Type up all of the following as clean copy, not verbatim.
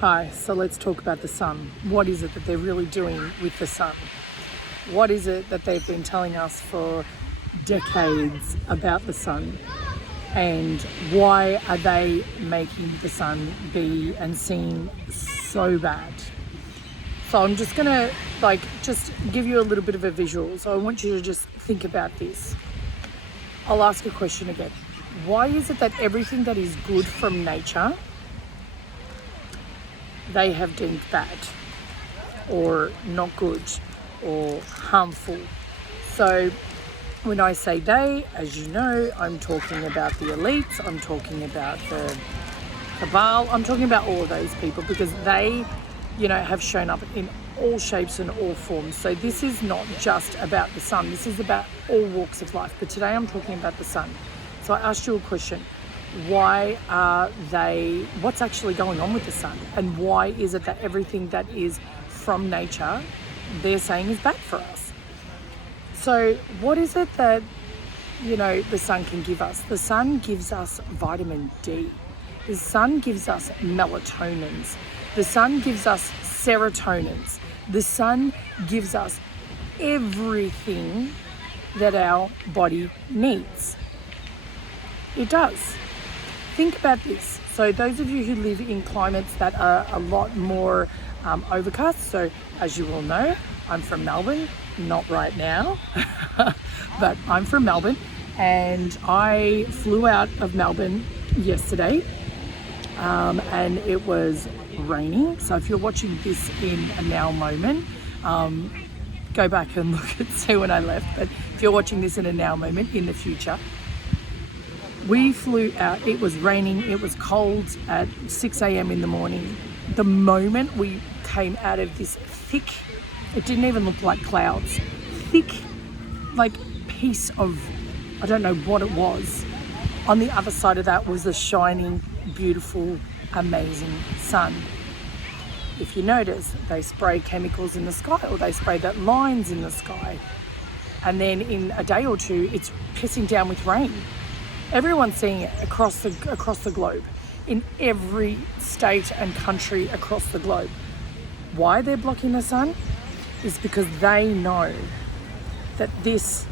Hi, so let's talk about the sun. What is it that they're really doing with the sun? What is it that they've been telling us for decades about the sun? And why are they making the sun be and seem so bad? So I'm just gonna just give you a little bit of a visual. So I want you to just think about this. I'll ask a question again. Why is it that everything that is good from nature, they have deemed bad or not good or harmful? So when I say they, as you know, I'm talking about the elites, I'm talking about the cabal, I'm talking about all of those people, because they, have shown up in all shapes and all forms. So this is not just about the sun, this is about all walks of life. But today I'm talking about the sun. So I asked you a question. What's actually going on with the sun? And why is it that everything that is from nature, they're saying is bad for us? So what is it that, the sun can give us? The sun gives us vitamin D. The sun gives us melatonins. The sun gives us serotonins. The sun gives us everything that our body needs. It does. Think about this. So those of you who live in climates that are a lot more overcast, so as you all know, I'm from Melbourne, not right now, but I'm from Melbourne, and I flew out of Melbourne yesterday, and it was raining. So if you're watching this in a now moment, go back and look and see when I left, but if you're watching this in a now moment in the future, we flew out, it was raining, it was cold at 6 a.m. in the morning. The moment we came out of this thick, it didn't even look like clouds, thick, piece of, I don't know what it was. On the other side of that was a shining, beautiful, amazing sun. If you notice, they spray chemicals in the sky, or they spray that lines in the sky. And then in a day or two, it's pissing down with rain. Everyone's seeing it across the globe, in every state and country across the globe. Why they're blocking the sun is because they know that this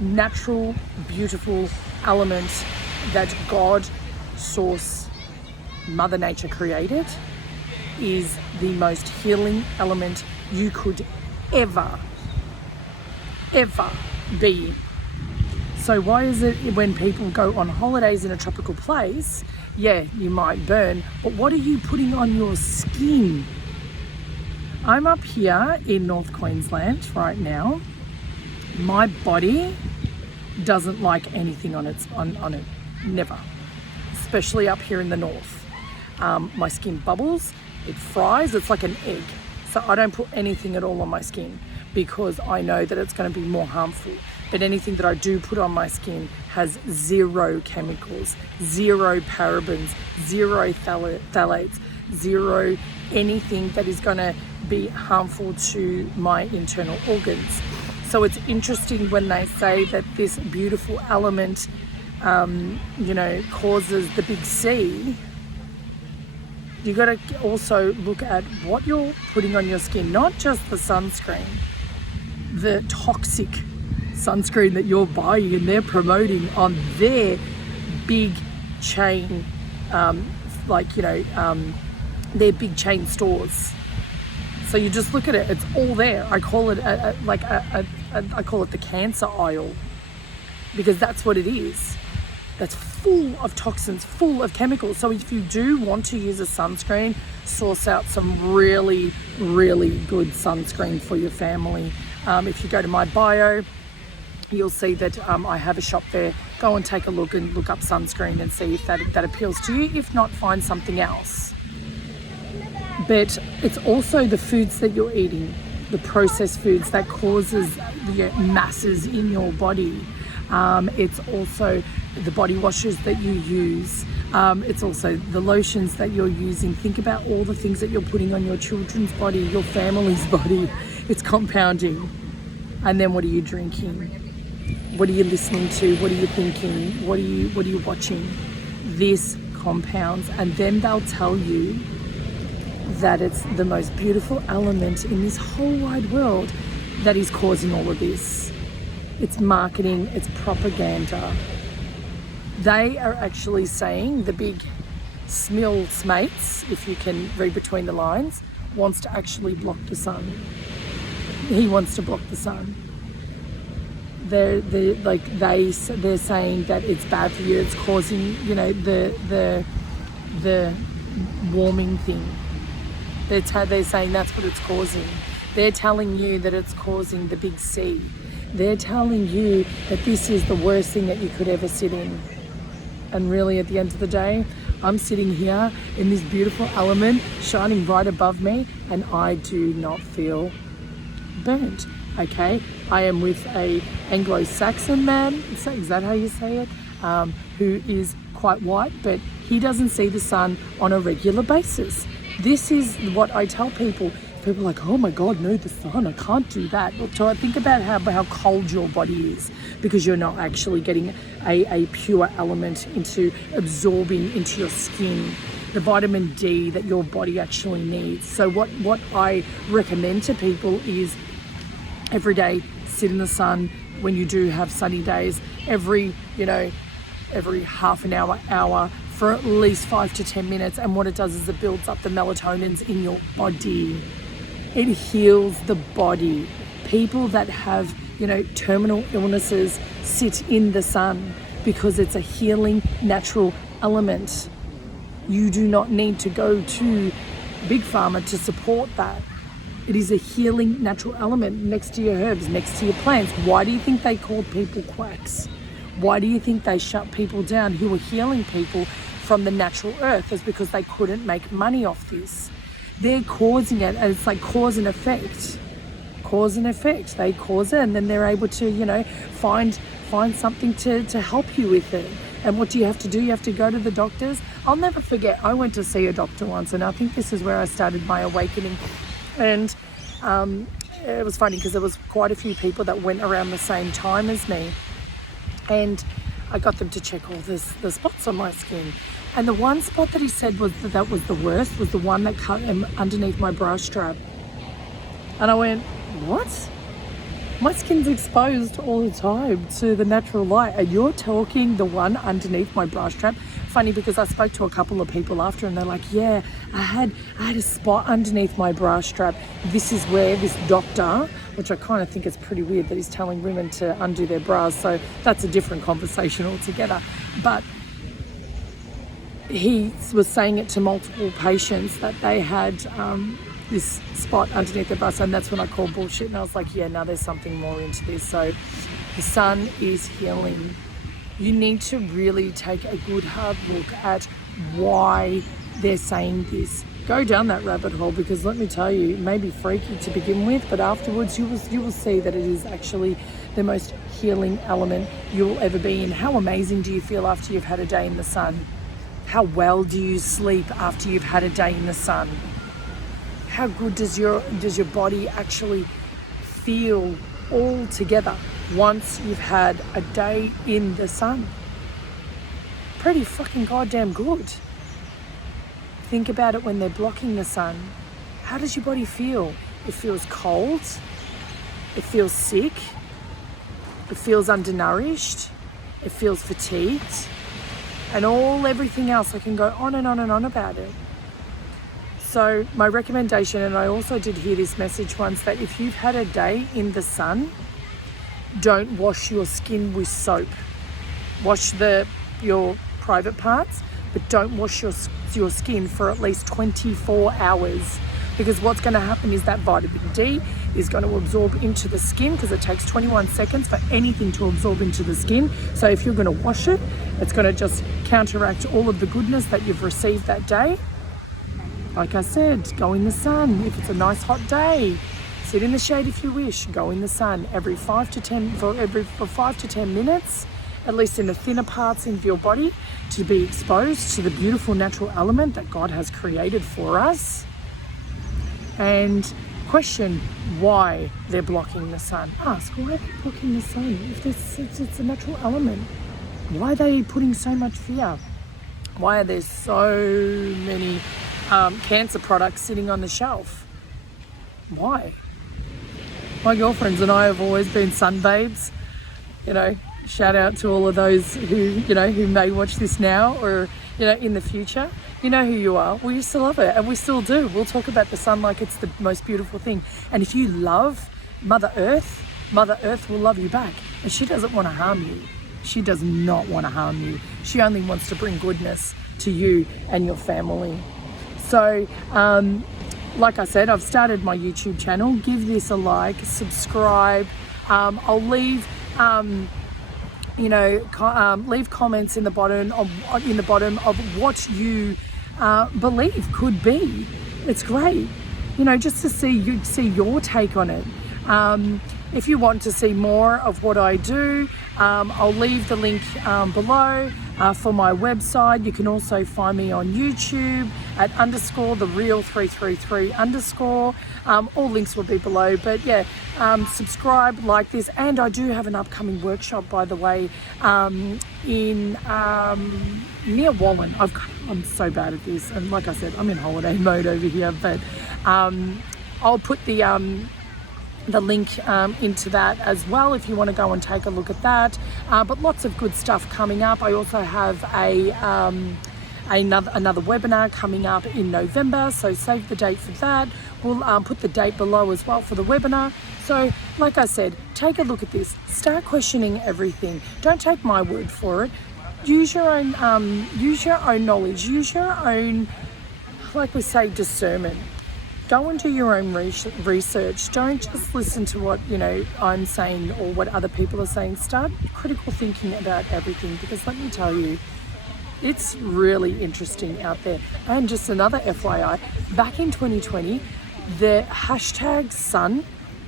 natural, beautiful element that God, Source, Mother Nature created is the most healing element you could ever be. So why is it when people go on holidays in a tropical place, yeah, you might burn, but what are you putting on your skin? I'm up here in North Queensland right now. My body doesn't like anything on it, never, especially up here in the north. My skin bubbles, it fries, it's like an egg. So I don't put anything at all on my skin because I know that it's going to be more harmful. But anything that I do put on my skin has zero chemicals, zero parabens, zero phthalates, zero anything that is going to be harmful to my internal organs. So it's interesting when they say that this beautiful element, causes the big C. You got to also look at what you're putting on your skin, not just the sunscreen, the toxic sunscreen that you're buying and they're promoting on their big chain, their big chain stores. So you just look at it; it's all there. I call it I call it the cancer aisle, because that's what it is. That's full of toxins, full of chemicals. So if you do want to use a sunscreen, source out some really, really good sunscreen for your family. If you go to my bio, you'll see that I have a shop there. Go and take a look and look up sunscreen and see if that appeals to you. If not, find something else. But it's also the foods that you're eating, the processed foods that causes the masses in your body. It's also the body washes that you use. It's also the lotions that you're using. Think about all the things that you're putting on your children's body, your family's body. It's compounding. And then what are you drinking? What are you listening to? What are you thinking? What are you watching? This compounds, and then they'll tell you that it's the most beautiful element in this whole wide world that is causing all of this. It's marketing, it's propaganda. They are actually saying the big Smates, if you can read between the lines, wants to actually block the sun. He wants to block the sun. They're saying that it's bad for you. It's causing, the warming thing. They're saying that's what it's causing. They're telling you that it's causing the big C. They're telling you that this is the worst thing that you could ever sit in. And really, at the end of the day, I'm sitting here in this beautiful element shining right above me, and I do not feel burnt. Okay, I am with a Anglo-Saxon man, is that how you say it, who is quite white, but he doesn't see the sun on a regular basis. This is what I tell people. People are like, oh my God, no, the sun, I can't do that. Well, so think about how cold your body is, because you're not actually getting a pure element into absorbing into your skin, the vitamin D that your body actually needs. So what I recommend to people is every day, sit in the sun when you do have sunny days, every half an hour for at least 5 to 10 minutes. And what it does is it builds up the melatonins in your body. It heals the body. People that have, terminal illnesses sit in the sun because it's a healing natural element. You do not need to go to Big Pharma to support that. It is a healing natural element next to your herbs, next to your plants. Why do you think they called people quacks? Why do you think they shut people down who were healing people from the natural earth? It's because they couldn't make money off this. They're causing it, and it's like cause and effect. Cause and effect. They cause it, and then they're able to, find something to help you with it. And what do you have to do? You have to go to the doctors. I'll never forget, I went to see a doctor once, and I think this is where I started my awakening. And it was funny because there was quite a few people that went around the same time as me. And I got them to check all the spots on my skin. And the one spot that he said that was the worst was the one that cut underneath my bra strap. And I went, what? My skin's exposed all the time to the natural light, and you're talking the one underneath my bra strap? Funny, because I spoke to a couple of people after, and they're like, yeah, I had a spot underneath my bra strap. This is where this doctor, which I kind of think is pretty weird that he's telling women to undo their bras, so that's a different conversation altogether. But he was saying it to multiple patients that they had this spot underneath their bra, and that's when I called bullshit, and I was like, yeah, no, there's something more into this. So the sun is healing. You need to really take a good hard look at why they're saying this. Go down that rabbit hole, because let me tell you, it may be freaky to begin with, but afterwards you will see that it is actually the most healing element you will ever be in. How amazing do you feel after you've had a day in the sun? How well do you sleep after you've had a day in the sun? How good does your body actually feel all together once you've had a day in the sun? Pretty fucking goddamn good. Think about it when they're blocking the sun. How does your body feel? It feels cold. It feels sick. It feels undernourished. It feels fatigued. And everything else. I can go on and on and on about it. So my recommendation, and I also did hear this message once, that if you've had a day in the sun, don't wash your skin with soap. Wash your private parts, but don't wash your skin for at least 24 hours. Because what's going to happen is that vitamin D is going to absorb into the skin, because it takes 21 seconds for anything to absorb into the skin. So if you're going to wash it, it's going to just counteract all of the goodness that you've received that day. Like I said, go in the sun. If it's a nice hot day, sit in the shade if you wish. Go in the sun every 5 to 10 minutes, at least in the thinner parts of your body, to be exposed to the beautiful natural element that God has created for us. And question why they're blocking the sun. Ask why they're blocking the sun. If it's a natural element, why are they putting so much fear? Why are there so many cancer products sitting on the shelf. Why? My girlfriends and I have always been sun babes. You know, shout out to all of those who may watch this now or, in the future. You know who you are. We used to love it, and we still do. We'll talk about the sun like it's the most beautiful thing. And if you love Mother Earth will love you back. And she doesn't want to harm you. She does not want to harm you. She only wants to bring goodness to you and your family. So, like I said, I've started my YouTube channel. Give this a like, subscribe. I'll leave, leave comments in the bottom of what you believe could be. It's great, just to see your take on it. If you want to see more of what I do, I'll leave the link below for my website. You can also find me on YouTube at _thereal333_. All links will be below. But yeah, subscribe, like this, and I do have an upcoming workshop, by the way, in near Wallen. I'm so bad at this, and like I said, I'm in holiday mode over here. But I'll put the link into that as well if you want to go and take a look at that. But lots of good stuff coming up. I also have another webinar coming up in November, so save the date for that. We'll put the date below as well for the webinar. So like I said, take a look at this, start questioning everything. Don't take my word for it. Use your own knowledge, use your own, like we say, discernment. Go and do your own research. Don't just listen to what I'm saying or what other people are saying. Start critical thinking about everything, because let me tell you, it's really interesting out there. And just another FYI, back in 2020, the hashtag sun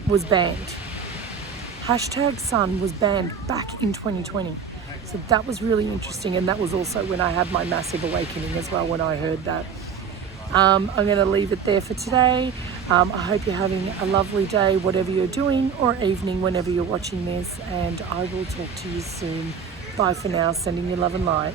was banned. Hashtag sun was banned back in 2020. So that was really interesting, and that was also when I had my massive awakening as well, when I heard that. I'm going to leave it there for today. I hope you're having a lovely day, whatever you're doing, or evening, whenever you're watching this, and I will talk to you soon. Bye for now. Sending you love and light.